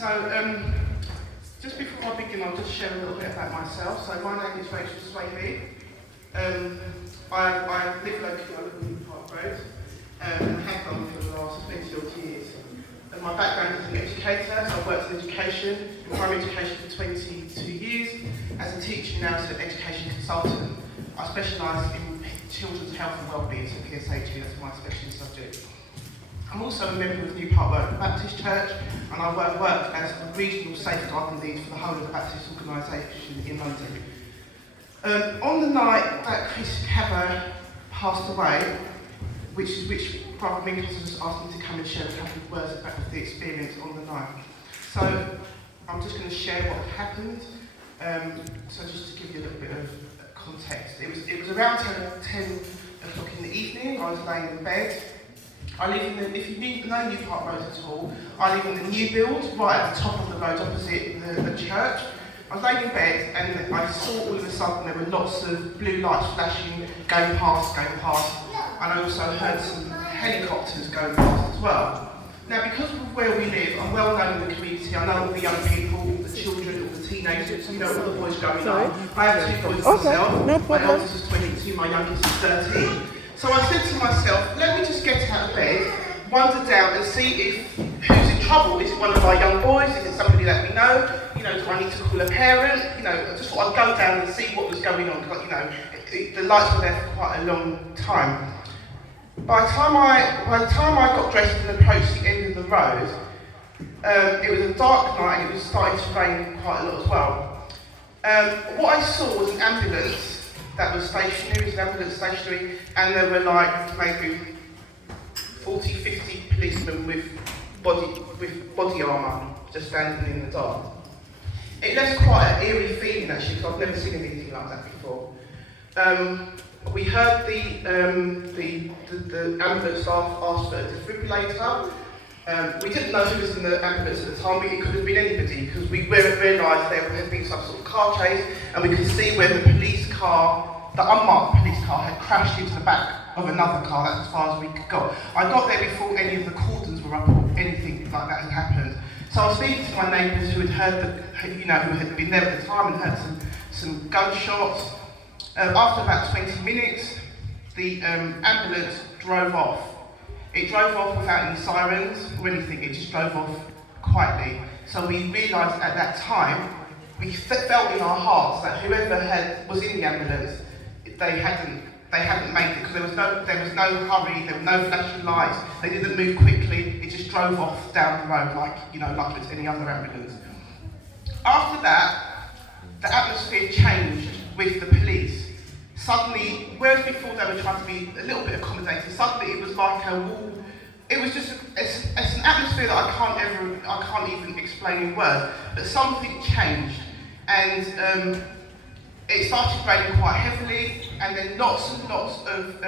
So, just before I begin, I'll just share a little bit about myself. So, my name is Rachel Swaley. I live locally, I live in Newton Park Road, and have done for the last 20 odd years. And my background is an educator, so I've worked in education, in primary education for 22 years. As a teacher now, as an education consultant, I specialise in children's health and wellbeing, so PSHE, that's my specialist subject. I'm also a member of New Park Road Baptist Church, and I work as a regional safeguarding lead for the whole of the Baptist organisation in London. On the night that Chris Cabot passed away, which Brother Minkus has asked me to come and share a couple of words about the experience on the night. So I'm just going to share what had happened. So just to give you a little bit of context, it was around 10 o'clock in the evening. I was laying in bed. I live in the, if you know New Park Road at all, I live in the new build, right at the top of the road opposite the church. I was laying in bed and I saw all of a sudden there were lots of blue lights flashing, going past, and I also heard some helicopters going past as well. Now, because of where we live, I'm well known in the community. I know all the young people, all the children, all the teenagers, you know, all the boys going on. I have 2 boys myself. No problem. My oldest is 22, my youngest is 13. So I said to myself, let me just get out of bed, wander down and see who's in trouble. Is it one of our young boys? Is it somebody that we know? You know, do I need to call a parent? You know, I just thought I'd go down and see what was going on. Because, you know, the lights were there for quite a long time. By the time I got dressed and approached the end of the road, it was a dark night and it was starting to rain quite a lot as well. What I saw was an ambulance that was stationary, it was an ambulance stationary, and there were like maybe 40, 50 policemen with body armour just standing in the dark. It left quite an eerie feeling actually, because I've never seen anything like that before. We heard the ambulance staff ask for a defibrillator. We didn't know who was in the ambulance at the time. It could have been anybody, because we realised there had been some sort of car chase, and we could see where the police car, the unmarked police car, had crashed into the back of another car. That's as far as we could go. I got there before any of the cordons were up or anything like that had happened. So I was speaking to my neighbours who had heard, who had been there at the time and heard some gunshots. After about 20 minutes, the ambulance drove off. It drove off without any sirens or anything, it just drove off quietly. So we realised at that time, we felt in our hearts that whoever was in the ambulance, they hadn't made it, because there was no hurry, there were no flashing lights, they didn't move quickly, it just drove off down the road like it's any other ambulance. After that, the atmosphere changed with the police. Suddenly, whereas before they were trying to be a little bit accommodating, suddenly it was like a wall. It was just, it's an atmosphere that I can't even explain in words, but something changed. And it started raining quite heavily, and then lots and lots of,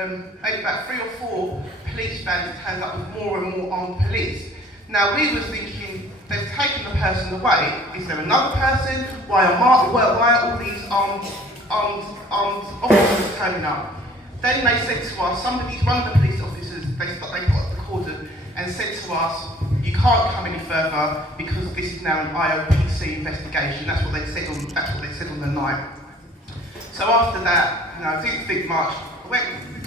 maybe about 3 or 4 police vans turned up with more and more armed police. Now we were thinking, they've taken the person away, is there another person? Why are all these armed officers turning up? Then they said to us, one of the police officers, they got the cordon and said to us, you can't come any further because this is now an IOPC investigation. That's what they said on the night. So after that, I didn't think much.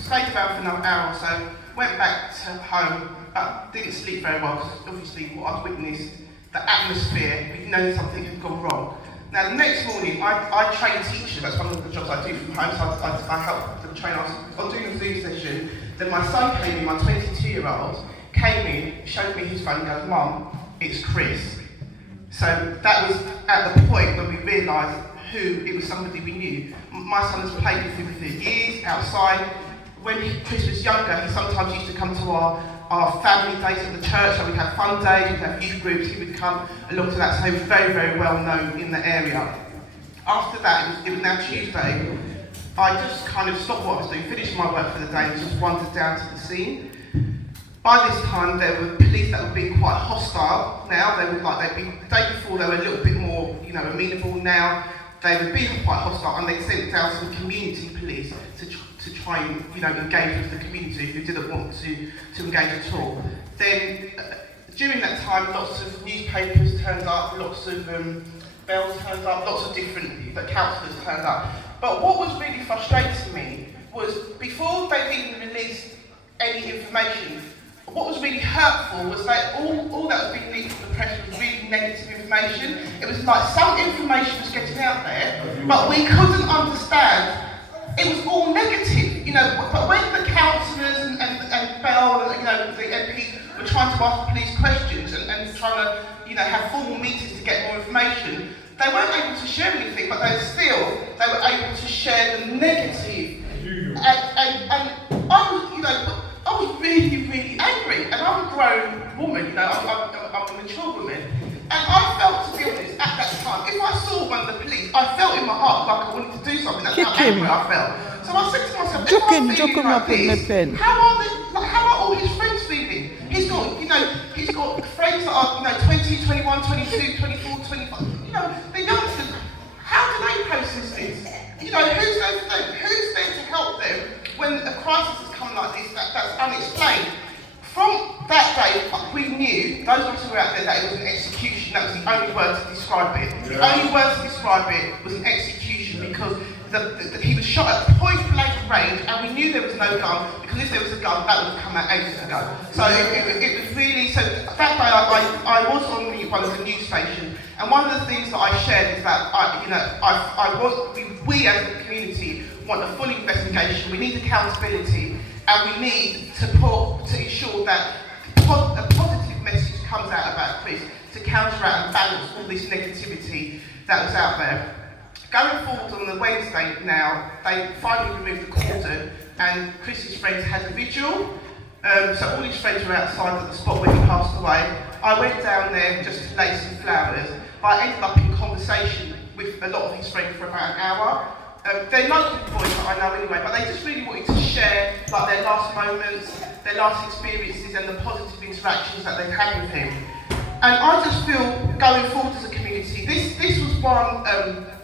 Stayed around for another hour or so, went back to home, but didn't sleep very well because obviously what I'd witnessed, the atmosphere, we know something had gone wrong. Now the next morning, I train teachers, that's one of the jobs I do from home, so I help them train. I was doing a Zoom session, then my son came in, my 22-year-old, came in, showed me his phone and goes, Mum, it's Chris. So that was at the point when we realised it was somebody we knew. My son has played with him for years outside. When Chris was younger, he sometimes used to come to our family days at the church, so we'd have fun days, we'd have youth groups, he would come along to that, so he was very, very well known in the area. After that, it was now Tuesday, I just kind of stopped what I was doing, finished my work for the day and just wandered down to the scene. By this time, there were police that were being quite hostile. Now, the day before they were a little bit more, amenable. Now, they were being quite hostile, and they sent down some community police to try and engage with the community who didn't want to engage at all. Then during that time, lots of newspapers turned up, lots of bells turned up, lots of different councillors turned up. But what was really frustrating me was before they even released any information, what was really hurtful was that all that was being leaked from the press was really negative information. It was like some information was getting out there, but we couldn't understand. It was all negative, you know. But when the councillors and Bell and the MPs were trying to ask the police questions and trying to have formal meetings to get more information, they weren't able to share anything. But they were able to share the negative. And I was really, really angry. And I'm a grown woman, I'm a mature woman. And I felt, to be honest, at that time, if I saw one of the police, I felt in my heart like I wanted to do something. That's how angry I felt. So I said to myself, if I'm feeling like this, how are all his friends feeling? He's got friends that are 20, 21, 22, 24, 25. The youngsters, how do they process this? Who's there for them? Who's there to help them when a crisis has come like this that's unexplained? From that day, we knew, those of us who were out there, that it was an execution. That was the only word to describe it. The only word to describe it was an execution, because he was shot at point blank range, and we knew there was no gun, because if there was a gun, that would have come out ages ago. So it was really, so that day I was on one of the news stations, and one of the things that I shared is that we as a community want a full investigation. We need accountability, and we need to ensure that a positive message comes out about Chris to counteract and balance all this negativity that was out there. Going forward on the Wednesday now, they finally removed the cordon, and Chris's friends had a vigil. So all his friends were outside at the spot when he passed away. I went down there just to lay some flowers, but I ended up in conversation with a lot of his friends for about an hour. They're local boys that I know anyway, but they just really wanted to share their last moments, their last experiences, and the positive interactions that they've had with him. And I just feel, going forward as a community, this was one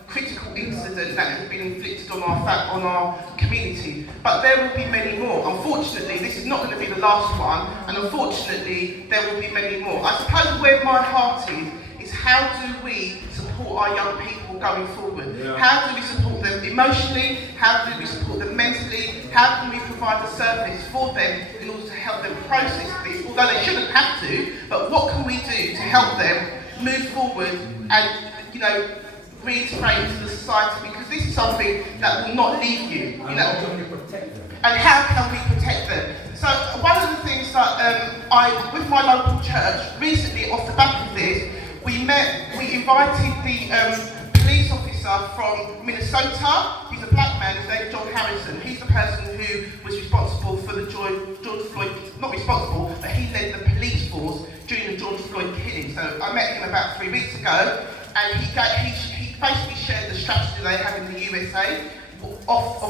critical incident that has been inflicted on our community, but there will be many more. Unfortunately, this is not going to be the last one, and unfortunately, there will be many more. I suppose where my heart is how do we support our young people going forward? Yeah. How do we support them emotionally? How do we support them mentally? How can we provide a service for them in order to help them process this? Although they shouldn't have to, but what can we do to help them move forward and, reintegrate into the society? Because this is something that will not leave you. And how can we protect them? So one of the things that with my local church, recently off the back of this, we invited the police officer from Minnesota. He's a black man, his name's John Harrison. He's the person who was responsible for the George Floyd, not responsible, but he led the police force during the George Floyd killing. So I met him about 3 weeks ago, and he basically shared the strategy they have in the USA after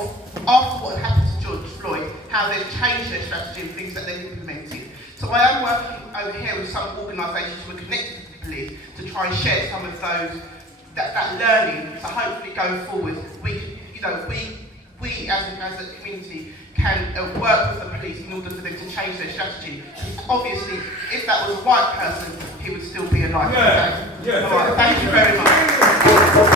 what had happened to George Floyd, how they've changed their strategy and things that they've implemented. So I am working over here with some organisations who are connected to the police to try and share some of that learning. So hopefully going forward, we as a community can work with the police in order for them to change their strategy. Obviously, if that was a white person, he would still be alive today. All right, thank you very much.